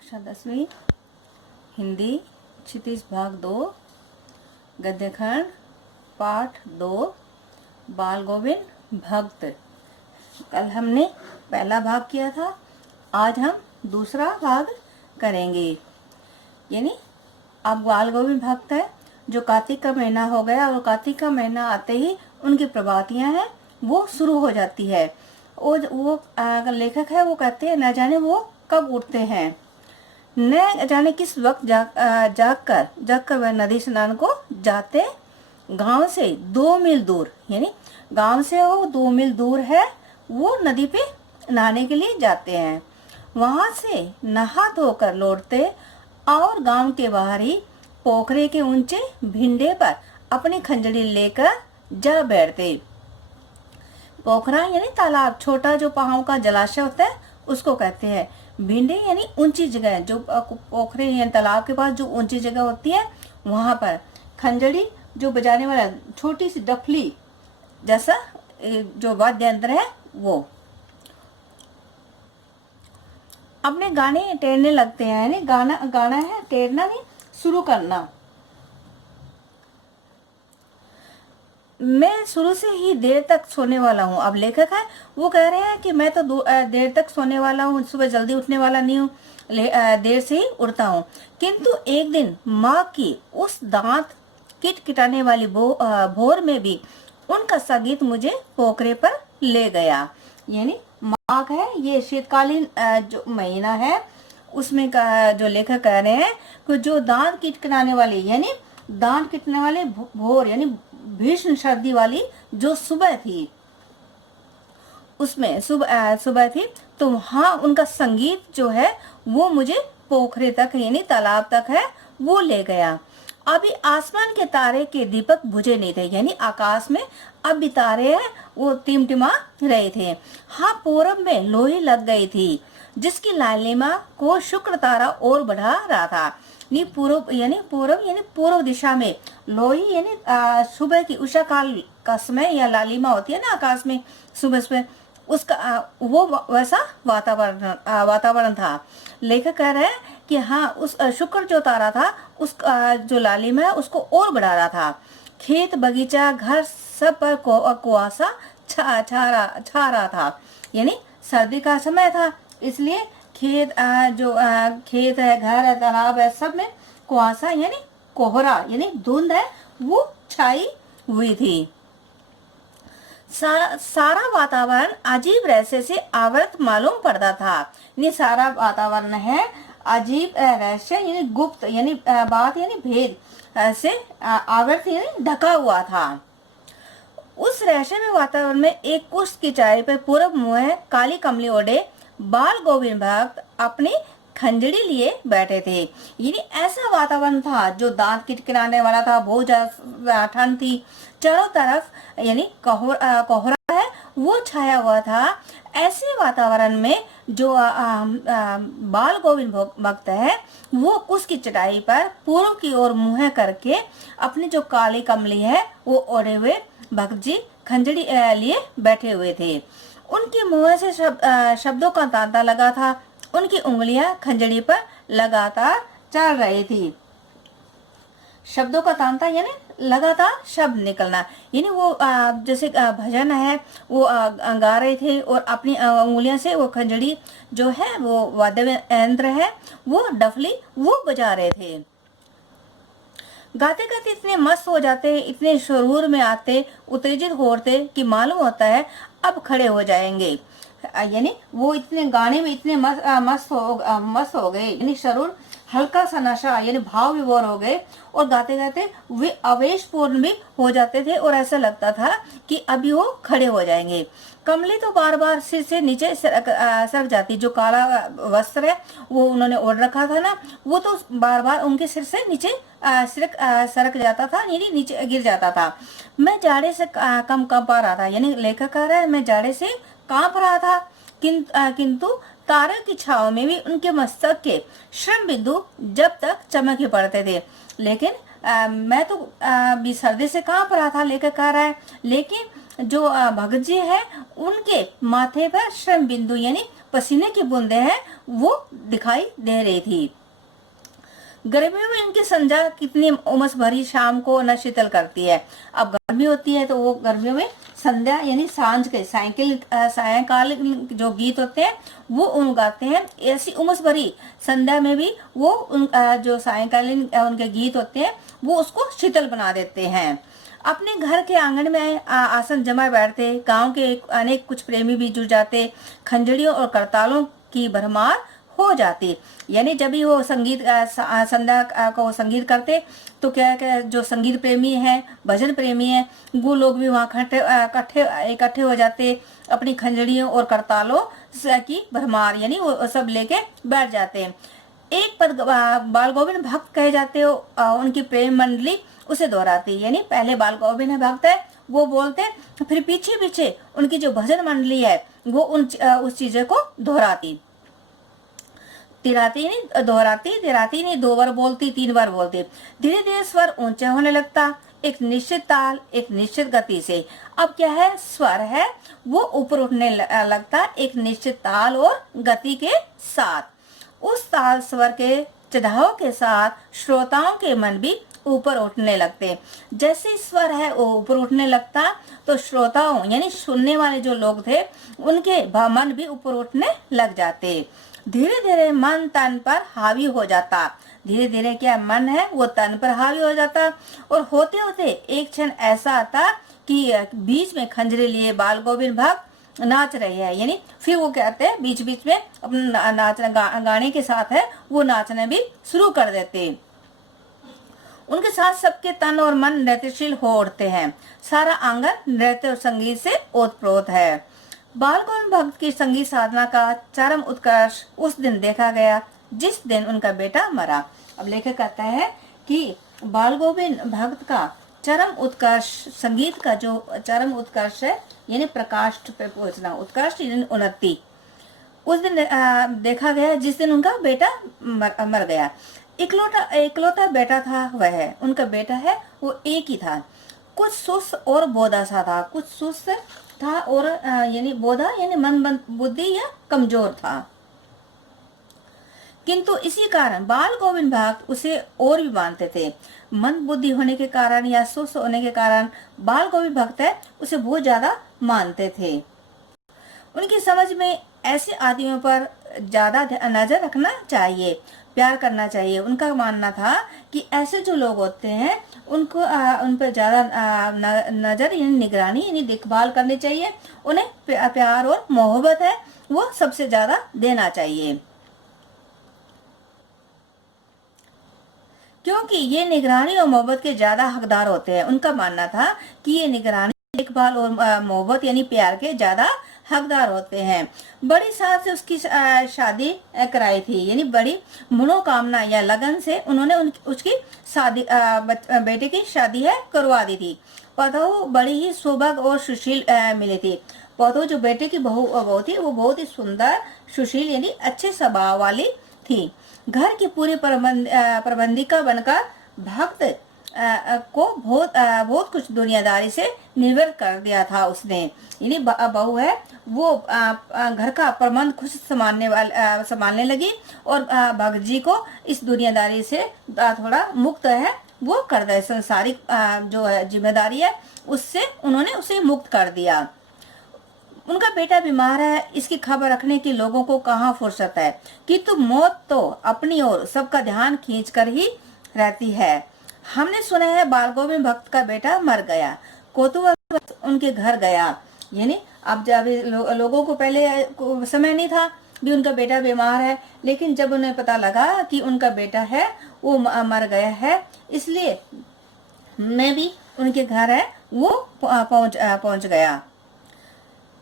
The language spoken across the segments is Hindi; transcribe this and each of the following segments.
कक्षा 10वीं हिंदी क्षितिज भाग 2 गद्यखंड पाठ 2 बाल गोविंद भक्त। कल हमने पहला भाग किया था, आज हम दूसरा भाग करेंगे। यानी अब बाल गोविंद भक्त है जो कार्तिक का महीना हो गया और कार्तिक का महीना आते ही उनकी प्रभातियां हैं वो शुरू हो जाती है। और वो लेखक है वो कहते हैं न जाने वो कब उठते हैं, न जाने किस वक्त जाग कर वह नदी स्नान को जाते। गांव से 2 मील दूर, यानी गांव से वो 2 मील दूर है, वो नदी पे नहाने के लिए जाते हैं। वहां से नहा धोकर लौटते और गांव के बाहर ही पोखरे के ऊंचे भिंडे पर अपनी खंजरी लेकर जा बैठते। पोखरा यानी तालाब, छोटा जो पहाड़ों का जलाशय होता है उसको कहते हैं। भिंडे यानी ऊंची जगह, जो पोखरे या तालाब के पास जो ऊंची जगह होती है वहां पर खंजड़ी जो बजाने वाला छोटी सी डफली जैसा जो वाद्य यंत्र है वो अपने गाने टेरने लगते हैं। यानी गाना है टेरना नहीं, शुरू करना। मैं शुरू से ही देर तक सोने वाला हूँ। अब लेखक है वो कह रहे हैं कि मैं तो देर तक सोने वाला हूँ, सुबह जल्दी उठने वाला नहीं हूँ, देर से ही उठता हूँ। किंतु एक दिन माँ की उस दांत किटकिटाने वाली भोर में भी उनका संगीत मुझे पोखरे पर ले गया। यानी माघ है, ये शीतकालीन जो महीना है उसमें जो लेखक कह रहे हैं कि जो दांत किटकिटाने वाली, यानी दांत किटने वाले भोर यानी भीषण सर्दी वाली जो सुबह थी, उसमें सुबह थी, तो वहां उनका संगीत जो है वो मुझे पोखरे तक यानी तालाब तक है वो ले गया। अभी आसमान के तारे के दीपक बुझे नहीं थे, यानी आकाश में अब भी तारे हैं वो टिमटिमा रहे थे। हाँ, पूरब में लोई लग गई थी जिसकी लालिमा को शुक्र तारा और बढ़ा रहा था। पूर्व यानी पूर्व दिशा में लोई यानी सुबह की उषा काल का समय या लालिमा होती है ना आकाश में सुबह सुबह, उसका वो वैसा वातावरण था। लेखक कह रहे हैं कि हाँ, उस शुक्र जो तारा था उसका जो लालिमा है उसको और बढ़ा रहा था। खेत बगीचा घर सब पर कुआसा छा रहा था, यानी सर्दी का समय था, इसलिए खेत खेत है, घर है, तालाब है, सब में कुआसा यानी कोहरा यानी धुंध है वो छाई हुई थी। सारा वातावरण अजीब रहस्य से आवृत मालूम पड़ता था। यानी सारा वातावरण है अजीब रहस्य यानी गुप्त यानी बात यानी भेद से आवृत यानी ढका हुआ था। उस रहस्यमय वातावरण में एक कुष्ठ की चाय पर पूरब मुंह काली कमली ओढ़े बाल गोविंद भक्त अपनी खंजड़ी लिए बैठे थे। यानी ऐसा वातावरण था जो दांत किटकिटाने वाला था, बहुत ज्यादा ठंड थी, चारों तरफ यानी कोहरा है वो छाया हुआ था। ऐसे वातावरण में जो बाल गोविंद भक्त है वो कुश की चटाई पर पूर्व की ओर मुंह करके अपनी जो काली कमली है वो ओढ़े हुए भक्त जी खंजड़ी लिए बैठे हुए थे। उनके मुंह से शब्दों का तांता लगा था, उनकी उंगलियां खंजड़ी पर लगातार चल रही थी। शब्दों का तांता यानी लगातार शब्द निकलना, यानी वो जैसे भजन है वो गा रहे थे और अपनी उंगलियों से वो खंजड़ी जो है वो वाद्य यंत्र है वो डफली वो बजा रहे थे। गाते गाते इतने मस्त हो जाते, इतने शरूर में आते, उत्तेजित होते कि मालूम होता है अब खड़े हो जाएंगे। यानी वो इतने गाने में इतने मस्त हो गए, यानी शरूर हल्का सा नशा यानी भाव विभोर हो गए और गाते गाते वे आवेशपूर्ण भी हो जाते थे और ऐसा लगता था कि अभी वो खड़े हो जाएंगे। कमली तो बार बार सिर से नीचे सरक जाती, जो काला वस्त्र है वो उन्होंने ओढ़ रखा था ना, वो तो बार बार उनके सिर से नीचे सरक जाता था, यानी नीचे गिर जाता था। मैं जाड़े से कम पा रहा था, यानी लेखक कह रहा है मैं जाड़े से कांप रहा था, किंतु तारों की छाव में भी उनके मस्तक के श्रम बिंदु जब तक चमक ही पड़ते थे। लेकिन मैं तो भी सर्दी से कांप रहा था, लेखक कह रहा है, लेकिन जो भगत जी है उनके माथे पर श्रम बिंदु यानी पसीने की बूंदें हैं वो दिखाई दे रही थी। गर्मियों में इनकी संध्या कितनी उमस भरी शाम को न शीतल करती है। अब गर्मी होती है तो वो गर्मियों में संध्या यानी सांझ के सायंकाल जो गीत होते हैं वो उन गाते हैं। ऐसी उमस भरी संध्या में भी वो जो सायंकालीन उनके गीत होते हैं वो उसको शीतल बना देते हैं। अपने घर के आंगन में आसन जमा बैठते, गांव के अनेक कुछ प्रेमी भी जुट जाते, खंजड़ियों और करतालों की भरमार हो जाती। यानी जब भी वो संगीत संध्या को संगीत करते तो क्या क्या जो संगीत प्रेमी हैं, भजन प्रेमी हैं, वो लोग भी वहाँ इकट्ठे हो जाते, अपनी खंजड़ियों और करतालों की भरमार यानी वो सब लेके बैठ जाते हैं। एक पद बाल गोविंद भक्त कहे जाते हो, उनकी प्रेम मंडली उसे दोहराती। यानी पहले बाल गोविंद भक्त है वो बोलते, फिर पीछे पीछे उनकी जो भजन मंडली है वो उस चीजें को दोहराती। तिराती नहीं 2 बार बोलती, 3 बार बोलती। धीरे धीरे स्वर ऊंचा होने लगता, एक निश्चित ताल, एक निश्चित गति से। अब क्या है, स्वर है वो ऊपर उठने लगता एक निश्चित ताल और गति के साथ। उस ताल स्वर के चढ़ाव के साथ श्रोताओं के मन भी ऊपर उठने लगते। जैसे स्वर है वो ऊपर उठने लगता तो श्रोताओं यानी सुनने वाले जो लोग थे उनके मन भी ऊपर उठने लग जाते। धीरे धीरे मन तन पर हावी हो जाता। धीरे धीरे क्या मन है वो तन पर हावी हो जाता और होते होते एक क्षण ऐसा आता कि बीच में खंजरे लिए बाल गोविंद भक्त नाच रहे हैं। यानी फिर वो कहते हैं बीच बीच में अपना नाचना गाने के साथ है वो नाचना भी शुरू कर देते। उनके साथ सबके तन और मन नृत्यशील हो उठते हैं। सारा आंगन नृत्य और संगीत से ओतप्रोत है। बाल गोविंद भक्त की संगीत साधना का चरम उत्कर्ष उस दिन देखा गया जिस दिन उनका बेटा मरा। अब लेखक कहता है कि बाल गोविंद भक्त का चरम उत्कर्ष, संगीत का जो चरम उत्कर्ष है यानी प्रकाष्ठ पे पहुंचना, उत्कर्ष यानी उन्नति, उस दिन देखा गया जिस दिन उनका बेटा मर गया। इकलौता बेटा था वह, उनका बेटा है वो एक ही था। कुछ सुस्त और बोधा सा था, कुछ सुस्त था और यानी बोधा यानी मन बुद्धि या कमजोर था। किंतु इसी कारण बाल गोविंद भक्त उसे और भी मानते थे। मंद बुद्धि होने के कारण या सुस्त होने के कारण बाल गोविंद भक्त है उसे बहुत ज्यादा मानते थे। उनकी समझ में ऐसे आदमियों पर ज्यादा नजर रखना चाहिए, प्यार करना चाहिए। उनका मानना था कि ऐसे जो लोग होते हैं उनको उन पर ज्यादा नजर यानी निगरानी यानी देखभाल करनी चाहिए। उन्हें प्यार और मोहब्बत है वो सबसे ज्यादा देना चाहिए, क्योंकि ये निगरानी और मोहब्बत के ज्यादा हकदार होते हैं। उनका मानना था कि ये निगरानी, देखभाल और मोहब्बत यानी प्यार के ज्यादा हकदार होते हैं। बड़ी सास से उसकी शादी कराई थी, यानी बड़ी मनोकामना या लगन से उन्होंने उसकी शादी बेटे की शादी है करवा दी थी। पौधो बड़ी ही सुभग और सुशील मिली थी। पौधो जो बेटे की बहू थी वो बहुत ही सुंदर, सुशील यानी अच्छे स्वभाव वाली थी। घर की पूरी प्रबंधिका बनकर भक्त को बहुत कुछ दुनियादारी से निवृत्त कर दिया था उसने। यानी बहू है वो घर का प्रबंध खुद संभालने लगी और भक्त जी को इस दुनियादारी से थोड़ा मुक्त है वो कर दे, संसारिक जो है जिम्मेदारी है उससे उन्होंने उसे मुक्त कर दिया। उनका बेटा बीमार है, इसकी खबर रखने के लोगों को कहाँ फुर्सत है, किंतु मौत तो अपनी ओर सबका ध्यान खींच कर ही रहती है। हमने सुना है बाल गोविंद भक्त का बेटा मर गया। कोतवाल उनके घर गया। यानी अब जब लोगों को पहले समय नहीं था भी उनका बेटा बीमार है, लेकिन जब उन्हें पता लगा कि उनका बेटा है वो मर गया है, इसलिए मैं भी उनके घर है वो पहुंच गया।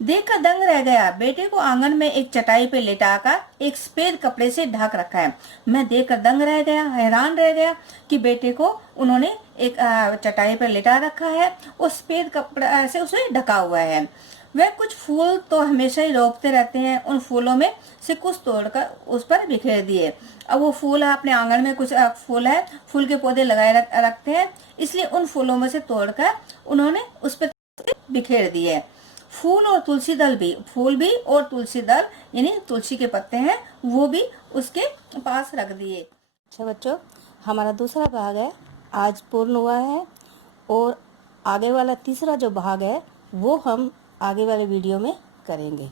देखकर दंग रह गया। बेटे को आंगन में एक चटाई पे लेटाकर एक सफेद कपड़े से ढक रखा है। मैं देखकर दंग रह गया, हैरान रह गया कि बेटे को उन्होंने एक चटाई पर लेटा रखा है और सफेद कपड़े से उसे ढका हुआ है। वह कुछ फूल तो हमेशा ही रोकते रहते हैं, उन फूलों में से कुछ तोड़कर उस पर बिखेर दिए। अब वो फूल है, अपने आंगन में कुछ फूल है, फूल के पौधे लगाए रखते हैं, इसलिए उन फूलों में से तोड़कर उन्होंने उस पर बिखेर दिए। फूल और तुलसी दल भी, फूल भी और तुलसी दल यानी तुलसी के पत्ते हैं वो भी उसके पास रख दिए। अच्छा बच्चों, हमारा दूसरा भाग है आज पूर्ण हुआ है और आगे वाला तीसरा जो भाग है वो हम आगे वाले वीडियो में करेंगे।